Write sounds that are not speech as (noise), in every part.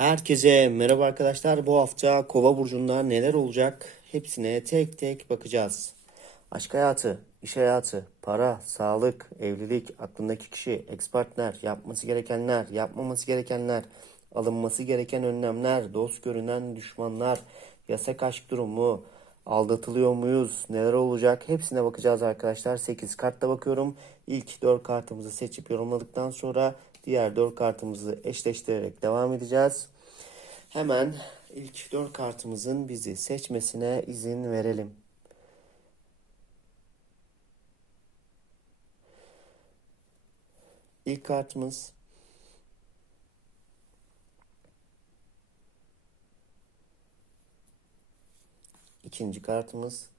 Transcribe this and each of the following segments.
Herkese merhaba arkadaşlar. Bu hafta Kova burcunda neler olacak? Hepsine tek tek bakacağız. Aşk hayatı, iş hayatı, para, sağlık, evlilik, aklındaki kişi, ex partner, yapması gerekenler, yapmaması gerekenler, alınması gereken önlemler, dost görünen düşmanlar, yasak aşk durumu, aldatılıyor muyuz, neler olacak hepsine bakacağız arkadaşlar. 8 kartla bakıyorum. İlk 4 kartımızı seçip yorumladıktan sonra diğer 4 kartımızı eşleştirerek devam edeceğiz. Hemen ilk 4 kartımızın bizi seçmesine izin verelim. İlk kartımız ikinci kartımız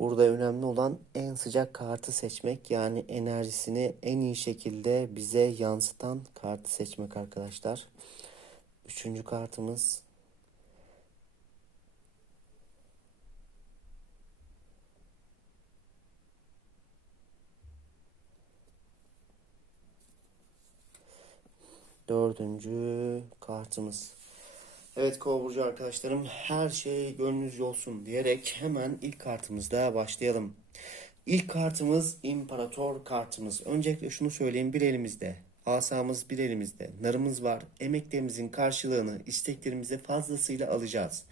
Burada önemli olan en sıcak kartı seçmek yani enerjisini en iyi şekilde bize yansıtan kartı seçmek arkadaşlar. Üçüncü kartımız dördüncü kartımız. Evet Kova burcu arkadaşlarım her şey gönlünüzce olsun diyerek hemen ilk kartımızda başlayalım. İlk kartımız İmparator kartımız. Öncelikle şunu söyleyeyim bir elimizde asamız bir elimizde narımız var. Emeklerimizin karşılığını isteklerimize fazlasıyla alacağız.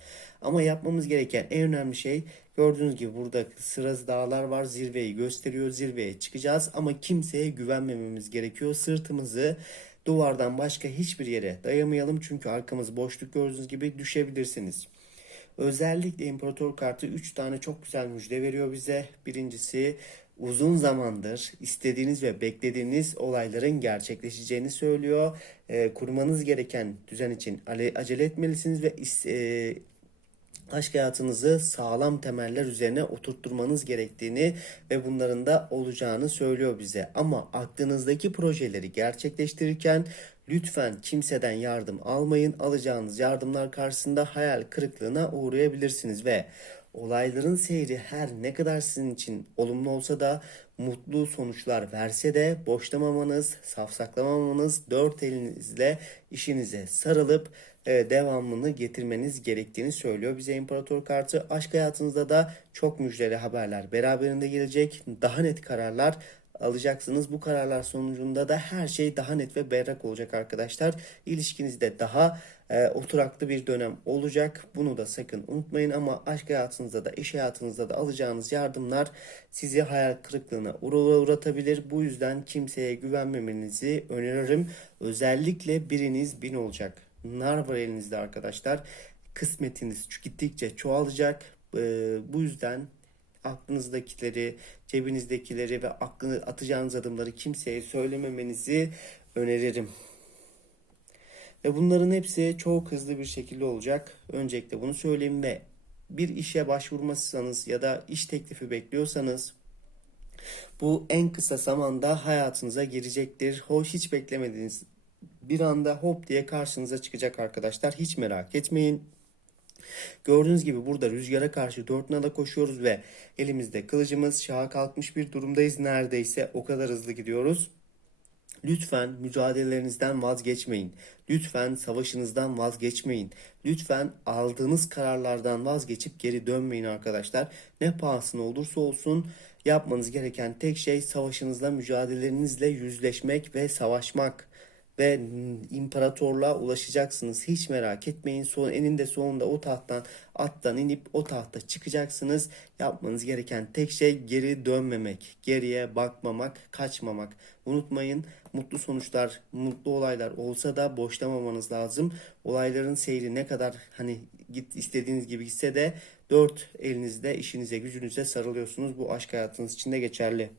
Ama yapmamız gereken en önemli şey gördüğünüz gibi burada sırası dağlar var zirveyi gösteriyor zirveye çıkacağız ama kimseye güvenmememiz gerekiyor. Sırtımızı Duvardan başka hiçbir yere dayamayalım çünkü arkamız boşluk gördüğünüz gibi düşebilirsiniz. Özellikle İmparator kartı 3 tane çok güzel müjde veriyor bize. Birincisi uzun zamandır istediğiniz ve beklediğiniz olayların gerçekleşeceğini söylüyor. E, kurmanız gereken düzen için acele etmelisiniz ve e, aşk hayatınızı sağlam temeller üzerine oturtturmanız gerektiğini ve bunların da olacağını söylüyor bize. Ama aklınızdaki projeleri gerçekleştirirken lütfen kimseden yardım almayın. Alacağınız yardımlar karşısında hayal kırıklığına uğrayabilirsiniz ve olayların seyri her ne kadar sizin için olumlu olsa da mutlu sonuçlar verse de boşlamamanız, safsaklamamanız, dört elinizle işinize sarılıp devamını getirmeniz gerektiğini söylüyor bize imparator kartı. Aşk hayatınızda da çok müjdeli haberler beraberinde gelecek. Daha net kararlar alacaksınız. Bu kararlar sonucunda da her şey daha net ve berrak olacak arkadaşlar. İlişkinizde daha e, oturaklı bir dönem olacak. Bunu da sakın unutmayın ama aşk hayatınızda da iş hayatınızda da alacağınız yardımlar sizi hayal kırıklığına uğratabilir. Bu yüzden kimseye güvenmemenizi öneririm. Özellikle biriniz bin olacak nar var elinizde arkadaşlar. Kısmetiniz gittikçe çoğalacak. Ee, bu yüzden aklınızdakileri, cebinizdekileri ve aklını atacağınız adımları kimseye söylememenizi öneririm. Ve bunların hepsi çok hızlı bir şekilde olacak. Öncelikle bunu söyleyeyim ve bir işe başvurmazsanız ya da iş teklifi bekliyorsanız bu en kısa zamanda hayatınıza girecektir. Hoş hiç beklemediğiniz bir anda hop diye karşınıza çıkacak arkadaşlar. Hiç merak etmeyin. Gördüğünüz gibi burada rüzgara karşı dört nala koşuyoruz ve elimizde kılıcımız şaha kalkmış bir durumdayız. Neredeyse o kadar hızlı gidiyoruz. Lütfen mücadelelerinizden vazgeçmeyin. Lütfen savaşınızdan vazgeçmeyin. Lütfen aldığınız kararlardan vazgeçip geri dönmeyin arkadaşlar. Ne pahasına olursa olsun yapmanız gereken tek şey savaşınızla, mücadelelerinizle yüzleşmek ve savaşmak ve imparatorluğa ulaşacaksınız. Hiç merak etmeyin. Son eninde sonunda o tahttan attan inip o tahta çıkacaksınız. Yapmanız gereken tek şey geri dönmemek, geriye bakmamak, kaçmamak. Unutmayın mutlu sonuçlar, mutlu olaylar olsa da boşlamamanız lazım. Olayların seyri ne kadar hani git istediğiniz gibi gitse de dört elinizde işinize gücünüze sarılıyorsunuz. Bu aşk hayatınız için de geçerli.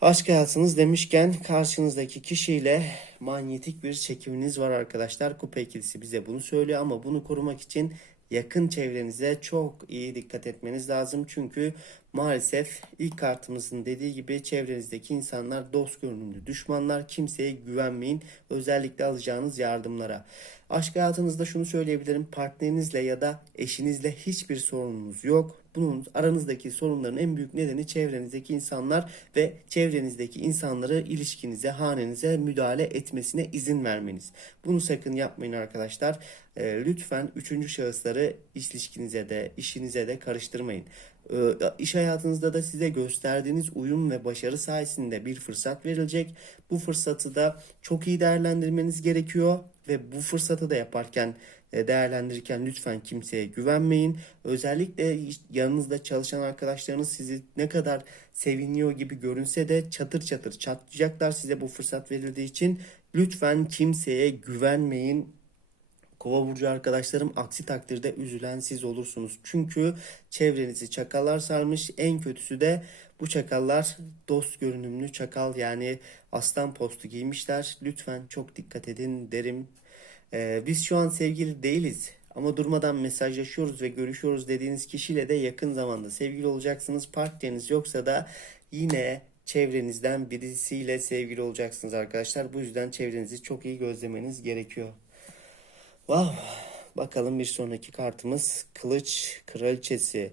Aşk hayatınız demişken karşınızdaki kişiyle manyetik bir çekiminiz var arkadaşlar. Kupa ikilisi bize bunu söylüyor ama bunu korumak için yakın çevrenize çok iyi dikkat etmeniz lazım. Çünkü maalesef ilk kartımızın dediği gibi çevrenizdeki insanlar dost görünümlü düşmanlar. Kimseye güvenmeyin. Özellikle alacağınız yardımlara. Aşk hayatınızda şunu söyleyebilirim. Partnerinizle ya da eşinizle hiçbir sorununuz yok. Bunun aranızdaki sorunların en büyük nedeni çevrenizdeki insanlar ve çevrenizdeki insanları ilişkinize, hanenize müdahale etmesine izin vermeniz. Bunu sakın yapmayın arkadaşlar. Ee, lütfen üçüncü şahısları ilişkinize de, işinize de karıştırmayın. Ee, iş hayatınızda da size gösterdiğiniz uyum ve başarı sayesinde bir fırsat verilecek. Bu fırsatı da çok iyi değerlendirmeniz gerekiyor ve bu fırsatı da yaparken değerlendirirken lütfen kimseye güvenmeyin. Özellikle yanınızda çalışan arkadaşlarınız sizi ne kadar seviniyor gibi görünse de çatır çatır çatlayacaklar size bu fırsat verildiği için. Lütfen kimseye güvenmeyin. Kova burcu arkadaşlarım aksi takdirde üzülen siz olursunuz. Çünkü çevrenizi çakallar sarmış. En kötüsü de bu çakallar dost görünümlü çakal yani aslan postu giymişler. Lütfen çok dikkat edin derim. Ee, biz şu an sevgili değiliz. Ama durmadan mesajlaşıyoruz ve görüşüyoruz dediğiniz kişiyle de yakın zamanda sevgili olacaksınız. Partneriniz yoksa da yine çevrenizden birisiyle sevgili olacaksınız arkadaşlar. Bu yüzden çevrenizi çok iyi gözlemeniz gerekiyor. Wow. Bakalım bir sonraki kartımız Kılıç Kraliçesi.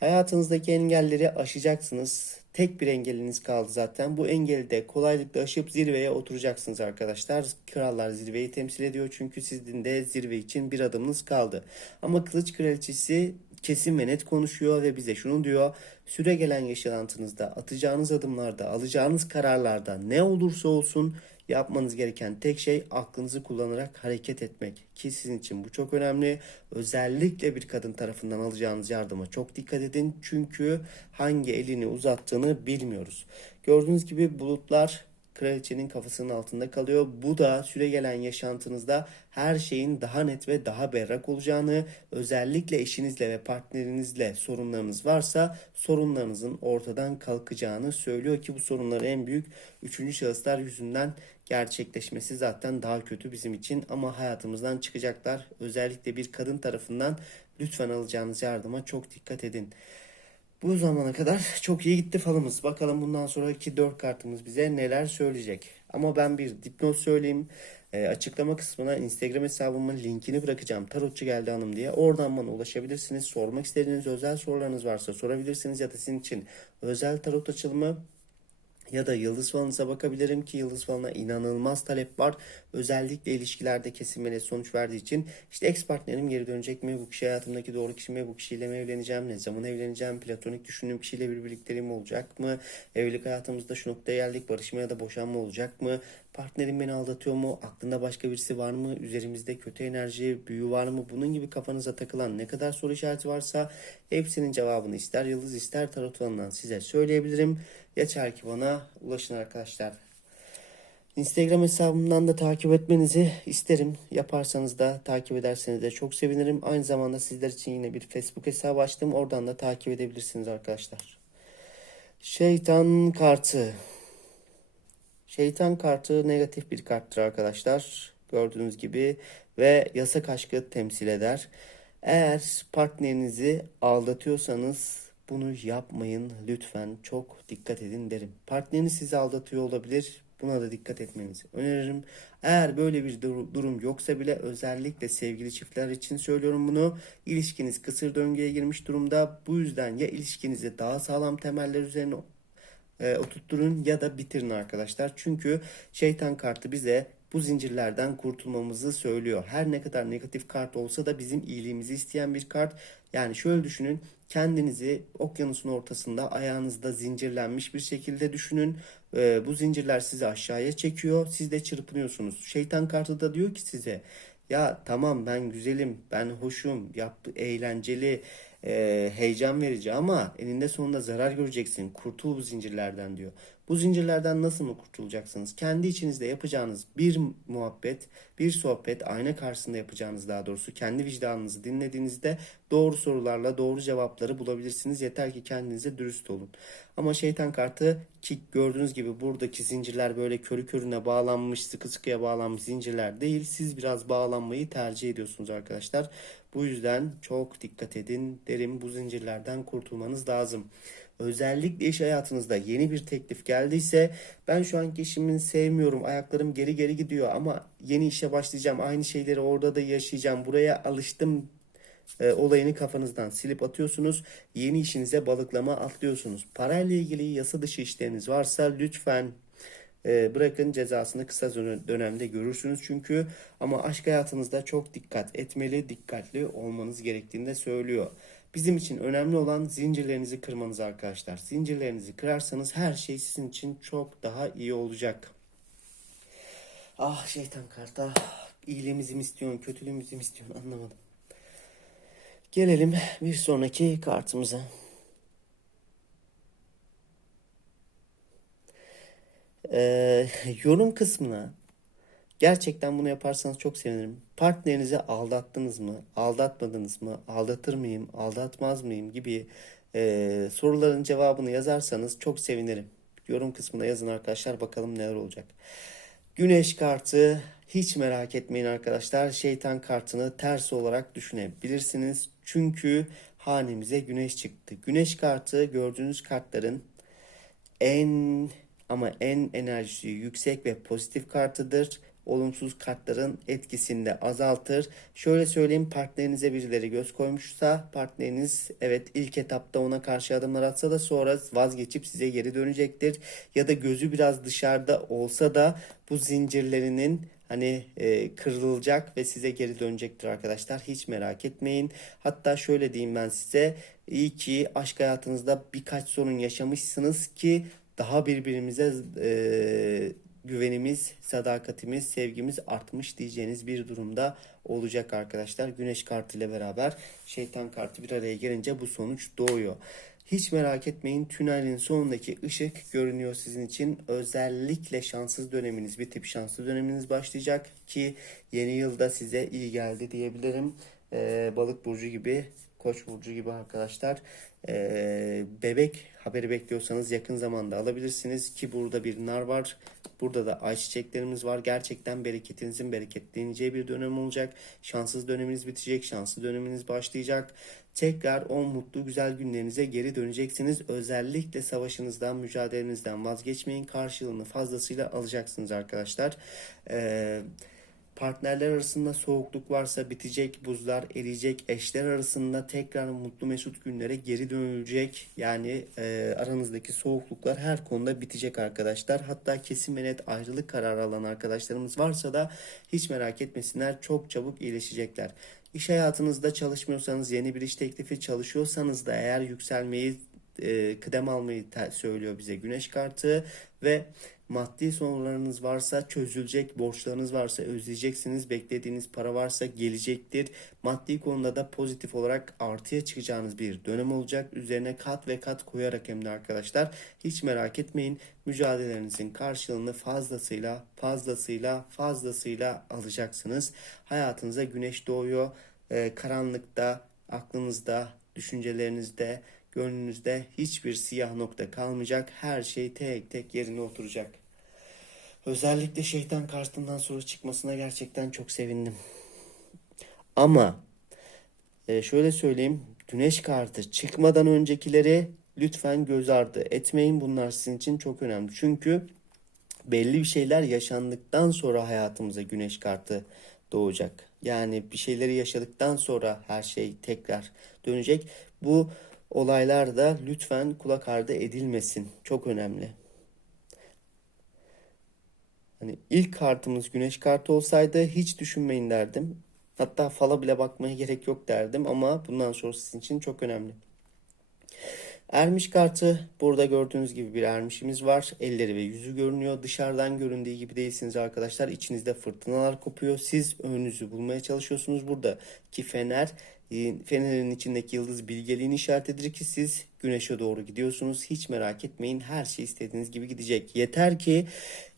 Hayatınızdaki engelleri aşacaksınız. Tek bir engeliniz kaldı zaten. Bu engeli de kolaylıkla aşıp zirveye oturacaksınız arkadaşlar. Krallar zirveyi temsil ediyor çünkü sizin de zirve için bir adımınız kaldı. Ama Kılıç Kraliçesi kesin ve net konuşuyor ve bize şunu diyor. Süre gelen yaşantınızda, atacağınız adımlarda, alacağınız kararlarda ne olursa olsun yapmanız gereken tek şey aklınızı kullanarak hareket etmek. Ki sizin için bu çok önemli. Özellikle bir kadın tarafından alacağınız yardıma çok dikkat edin. Çünkü hangi elini uzattığını bilmiyoruz. Gördüğünüz gibi bulutlar kraliçenin kafasının altında kalıyor. Bu da süre gelen yaşantınızda her şeyin daha net ve daha berrak olacağını, özellikle eşinizle ve partnerinizle sorunlarınız varsa sorunlarınızın ortadan kalkacağını söylüyor ki bu sorunları en büyük üçüncü şahıslar yüzünden gerçekleşmesi zaten daha kötü bizim için ama hayatımızdan çıkacaklar. Özellikle bir kadın tarafından lütfen alacağınız yardıma çok dikkat edin. Bu zamana kadar çok iyi gitti falımız. Bakalım bundan sonraki 4 kartımız bize neler söyleyecek. Ama ben bir dipnot söyleyeyim. E, açıklama kısmına Instagram hesabımın linkini bırakacağım. Tarotçu geldi hanım diye. Oradan bana ulaşabilirsiniz. Sormak istediğiniz özel sorularınız varsa sorabilirsiniz. Ya da sizin için özel tarot açılımı ya da yıldız falınıza bakabilirim ki yıldız falına inanılmaz talep var. Özellikle ilişkilerde kesin sonuç verdiği için işte ex partnerim geri dönecek mi? Bu kişi hayatımdaki doğru kişi mi? Bu kişiyle mi evleneceğim? Ne zaman evleneceğim? Platonik düşündüğüm kişiyle bir birlikteliğim olacak mı? Evlilik hayatımızda şu noktaya geldik. Barışma ya da boşanma olacak mı? Partnerim beni aldatıyor mu? Aklında başka birisi var mı? Üzerimizde kötü enerji, büyü var mı? Bunun gibi kafanıza takılan ne kadar soru işareti varsa hepsinin cevabını ister yıldız ister tarot alanından size söyleyebilirim. Yeter ki bana ulaşın arkadaşlar. Instagram hesabımdan da takip etmenizi isterim. Yaparsanız da takip ederseniz de çok sevinirim. Aynı zamanda sizler için yine bir Facebook hesabı açtım. Oradan da takip edebilirsiniz arkadaşlar. Şeytan kartı. Şeytan kartı negatif bir karttır arkadaşlar. Gördüğünüz gibi ve yasak aşkı temsil eder. Eğer partnerinizi aldatıyorsanız bunu yapmayın lütfen çok dikkat edin derim. Partneriniz sizi aldatıyor olabilir. Buna da dikkat etmenizi öneririm. Eğer böyle bir durum yoksa bile özellikle sevgili çiftler için söylüyorum bunu. İlişkiniz kısır döngüye girmiş durumda. Bu yüzden ya ilişkinizi daha sağlam temeller üzerine e, oturtturun ya da bitirin arkadaşlar. Çünkü şeytan kartı bize bu zincirlerden kurtulmamızı söylüyor. Her ne kadar negatif kart olsa da bizim iyiliğimizi isteyen bir kart. Yani şöyle düşünün. Kendinizi okyanusun ortasında ayağınızda zincirlenmiş bir şekilde düşünün. Ee, bu zincirler sizi aşağıya çekiyor. Siz de çırpınıyorsunuz. Şeytan kartı da diyor ki size ya tamam ben güzelim, ben hoşum, yap, eğlenceli, heyecan verici ama eninde sonunda zarar göreceksin. Kurtul bu zincirlerden diyor. Bu zincirlerden nasıl mı kurtulacaksınız? Kendi içinizde yapacağınız bir muhabbet, bir sohbet, ayna karşısında yapacağınız daha doğrusu kendi vicdanınızı dinlediğinizde doğru sorularla doğru cevapları bulabilirsiniz. Yeter ki kendinize dürüst olun. Ama şeytan kartı ki gördüğünüz gibi buradaki zincirler böyle körü körüne bağlanmış, sıkı sıkıya bağlanmış zincirler değil. Siz biraz bağlanmayı tercih ediyorsunuz arkadaşlar. Bu yüzden çok dikkat edin derim. Bu zincirlerden kurtulmanız lazım. Özellikle iş hayatınızda yeni bir teklif geldiyse ben şu anki işimi sevmiyorum. Ayaklarım geri geri gidiyor ama yeni işe başlayacağım. Aynı şeyleri orada da yaşayacağım. Buraya alıştım e, olayını kafanızdan silip atıyorsunuz. Yeni işinize balıklama atlıyorsunuz. Parayla ilgili yasa dışı işleriniz varsa lütfen e, bırakın cezasını kısa döne- dönemde görürsünüz çünkü ama aşk hayatınızda çok dikkat etmeli, dikkatli olmanız gerektiğini de söylüyor. Bizim için önemli olan zincirlerinizi kırmanız arkadaşlar. Zincirlerinizi kırarsanız her şey sizin için çok daha iyi olacak. Ah şeytan kart ah. İyiliğimizi mi istiyorsun, kötülüğümüzü mü istiyorsun anlamadım. Gelelim bir sonraki kartımıza. Ee, yorum kısmına gerçekten bunu yaparsanız çok sevinirim. Partnerinizi aldattınız mı? Aldatmadınız mı? Aldatır mıyım? Aldatmaz mıyım? gibi e, soruların cevabını yazarsanız çok sevinirim. Yorum kısmına yazın arkadaşlar bakalım neler olacak. Güneş kartı hiç merak etmeyin arkadaşlar. Şeytan kartını ters olarak düşünebilirsiniz. Çünkü hanemize güneş çıktı. Güneş kartı gördüğünüz kartların en ama en enerjisi yüksek ve pozitif kartıdır. Olumsuz kartların etkisini de azaltır. Şöyle söyleyeyim partnerinize birileri göz koymuşsa partneriniz evet ilk etapta ona karşı adımlar atsa da sonra vazgeçip size geri dönecektir. Ya da gözü biraz dışarıda olsa da bu zincirlerinin hani e, kırılacak ve size geri dönecektir arkadaşlar. Hiç merak etmeyin. Hatta şöyle diyeyim ben size. İyi ki aşk hayatınızda birkaç sorun yaşamışsınız ki daha birbirimize e, güvenimiz, sadakatimiz, sevgimiz artmış diyeceğiniz bir durumda olacak arkadaşlar. Güneş kartı ile beraber şeytan kartı bir araya gelince bu sonuç doğuyor. Hiç merak etmeyin tünelin sonundaki ışık görünüyor sizin için. Özellikle şanssız döneminiz bitip şanslı döneminiz başlayacak ki yeni yılda size iyi geldi diyebilirim. Ee, balık burcu gibi, koç burcu gibi arkadaşlar. Ee, bebek haberi bekliyorsanız yakın zamanda alabilirsiniz ki burada bir nar var. Burada da ayçiçeklerimiz var. Gerçekten bereketinizin bereketleneceği bir dönem olacak. Şanssız döneminiz bitecek. Şanslı döneminiz başlayacak. Tekrar o mutlu güzel günlerinize geri döneceksiniz. Özellikle savaşınızdan, mücadelenizden vazgeçmeyin. Karşılığını fazlasıyla alacaksınız arkadaşlar. Ee, Partnerler arasında soğukluk varsa bitecek, buzlar eriyecek, eşler arasında tekrar mutlu mesut günlere geri dönülecek. Yani e, aranızdaki soğukluklar her konuda bitecek arkadaşlar. Hatta kesin ve net ayrılık kararı alan arkadaşlarımız varsa da hiç merak etmesinler çok çabuk iyileşecekler. İş hayatınızda çalışmıyorsanız, yeni bir iş teklifi çalışıyorsanız da eğer yükselmeyi e, kıdem almayı söylüyor bize güneş kartı ve maddi sorunlarınız varsa çözülecek, borçlarınız varsa özleyeceksiniz, beklediğiniz para varsa gelecektir. Maddi konuda da pozitif olarak artıya çıkacağınız bir dönem olacak. Üzerine kat ve kat koyarak hem de arkadaşlar hiç merak etmeyin. Mücadelelerinizin karşılığını fazlasıyla, fazlasıyla, fazlasıyla alacaksınız. Hayatınıza güneş doğuyor. Ee, karanlıkta, aklınızda, düşüncelerinizde, Gönlünüzde hiçbir siyah nokta kalmayacak. Her şey tek tek yerine oturacak. Özellikle şeytan kartından sonra çıkmasına gerçekten çok sevindim. Ama e, şöyle söyleyeyim. Güneş kartı çıkmadan öncekileri lütfen göz ardı etmeyin. Bunlar sizin için çok önemli. Çünkü belli bir şeyler yaşandıktan sonra hayatımıza güneş kartı doğacak. Yani bir şeyleri yaşadıktan sonra her şey tekrar dönecek. Bu olaylar da lütfen kulak ardı edilmesin. Çok önemli. Hani ilk kartımız güneş kartı olsaydı hiç düşünmeyin derdim. Hatta fala bile bakmaya (laughs) gerek yok derdim ama bundan sonra sizin için çok önemli. Ermiş kartı burada gördüğünüz gibi bir ermişimiz var. Elleri ve yüzü görünüyor. Dışarıdan göründüğü gibi değilsiniz arkadaşlar. İçinizde fırtınalar kopuyor. Siz önünüzü bulmaya çalışıyorsunuz burada. Ki fener fenerin içindeki yıldız bilgeliğini işaret eder ki siz güneşe doğru gidiyorsunuz. Hiç merak etmeyin. Her şey istediğiniz gibi gidecek. Yeter ki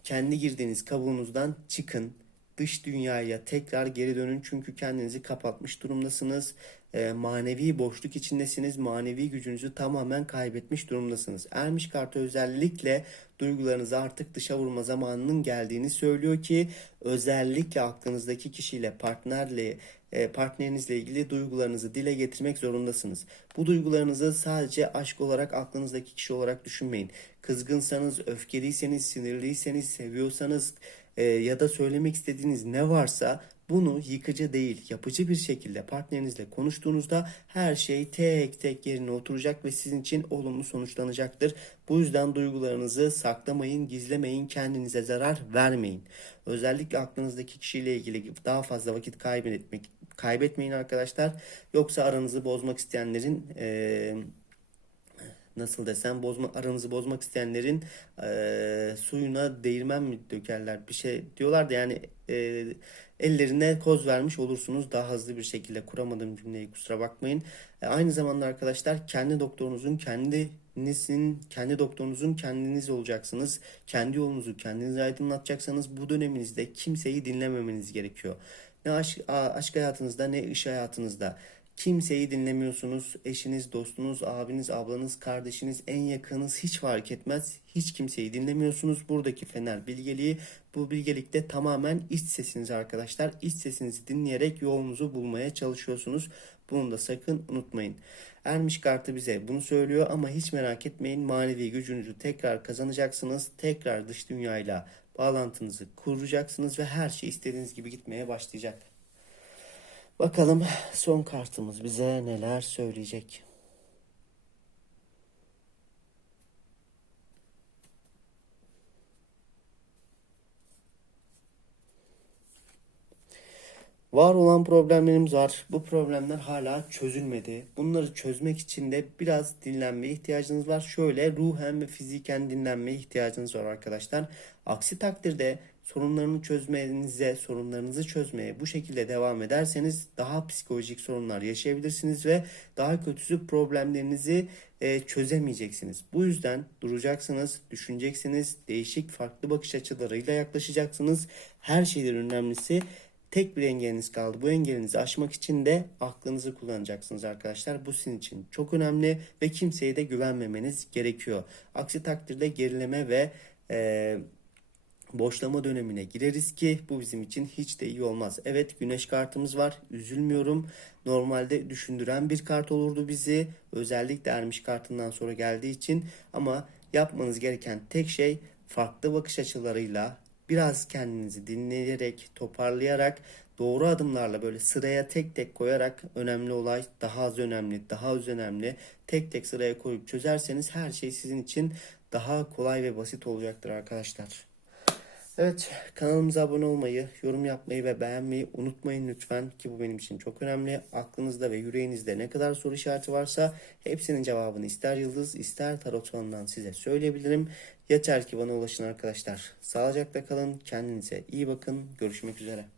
kendi girdiğiniz kabuğunuzdan çıkın dış dünyaya tekrar geri dönün çünkü kendinizi kapatmış durumdasınız. E, manevi boşluk içindesiniz. Manevi gücünüzü tamamen kaybetmiş durumdasınız. Ermiş kartı özellikle duygularınızı artık dışa vurma zamanının geldiğini söylüyor ki özellikle aklınızdaki kişiyle partnerle e, partnerinizle ilgili duygularınızı dile getirmek zorundasınız. Bu duygularınızı sadece aşk olarak aklınızdaki kişi olarak düşünmeyin. Kızgınsanız, öfkeliyseniz, sinirliyseniz, seviyorsanız, e, ya da söylemek istediğiniz ne varsa bunu yıkıcı değil, yapıcı bir şekilde partnerinizle konuştuğunuzda her şey tek tek yerine oturacak ve sizin için olumlu sonuçlanacaktır. Bu yüzden duygularınızı saklamayın, gizlemeyin, kendinize zarar vermeyin. Özellikle aklınızdaki kişiyle ilgili daha fazla vakit kaybetmek kaybetmeyin arkadaşlar. Yoksa aranızı bozmak isteyenlerin eee nasıl desem bozma aranızı bozmak isteyenlerin eee, suyuna değirmen mi dökerler bir şey diyorlar da yani eee, ellerine koz vermiş olursunuz daha hızlı bir şekilde kuramadığım cümleyi kusura bakmayın. E, aynı zamanda arkadaşlar kendi doktorunuzun kendinizin kendi doktorunuzun kendiniz olacaksınız. Kendi yolunuzu kendiniz aydınlatacaksınız. Bu döneminizde kimseyi dinlememeniz gerekiyor. Ne aşk, aşk hayatınızda ne iş hayatınızda. Kimseyi dinlemiyorsunuz. Eşiniz, dostunuz, abiniz, ablanız, kardeşiniz, en yakınınız hiç fark etmez. Hiç kimseyi dinlemiyorsunuz. Buradaki fener bilgeliği bu bilgelikte tamamen iç sesiniz arkadaşlar. İç sesinizi dinleyerek yolunuzu bulmaya çalışıyorsunuz. Bunu da sakın unutmayın. Ermiş kartı bize bunu söylüyor ama hiç merak etmeyin manevi gücünüzü tekrar kazanacaksınız. Tekrar dış dünyayla bağlantınızı kuracaksınız ve her şey istediğiniz gibi gitmeye başlayacak. Bakalım son kartımız bize neler söyleyecek. Var olan problemlerimiz var. Bu problemler hala çözülmedi. Bunları çözmek için de biraz dinlenmeye ihtiyacınız var. Şöyle ruhen ve fiziken dinlenmeye ihtiyacınız var arkadaşlar. Aksi takdirde sorunlarını çözmenize, sorunlarınızı çözmeye bu şekilde devam ederseniz daha psikolojik sorunlar yaşayabilirsiniz ve daha kötüsü problemlerinizi e, çözemeyeceksiniz. Bu yüzden duracaksınız, düşüneceksiniz, değişik farklı bakış açılarıyla yaklaşacaksınız. Her şeyden önemlisi Tek bir engeliniz kaldı. Bu engelinizi aşmak için de aklınızı kullanacaksınız arkadaşlar. Bu sizin için çok önemli ve kimseye de güvenmemeniz gerekiyor. Aksi takdirde gerileme ve e, boşlama dönemine gireriz ki bu bizim için hiç de iyi olmaz. Evet güneş kartımız var. Üzülmüyorum. Normalde düşündüren bir kart olurdu bizi. Özellikle ermiş kartından sonra geldiği için ama yapmanız gereken tek şey farklı bakış açılarıyla biraz kendinizi dinleyerek, toparlayarak, doğru adımlarla böyle sıraya tek tek koyarak önemli olay daha az önemli, daha az önemli tek tek sıraya koyup çözerseniz her şey sizin için daha kolay ve basit olacaktır arkadaşlar. Evet, kanalımıza abone olmayı, yorum yapmayı ve beğenmeyi unutmayın lütfen ki bu benim için çok önemli. Aklınızda ve yüreğinizde ne kadar soru işareti varsa hepsinin cevabını ister yıldız ister tarot falından size söyleyebilirim. Yeter ki bana ulaşın arkadaşlar. Sağlıcakla kalın, kendinize iyi bakın. Görüşmek üzere.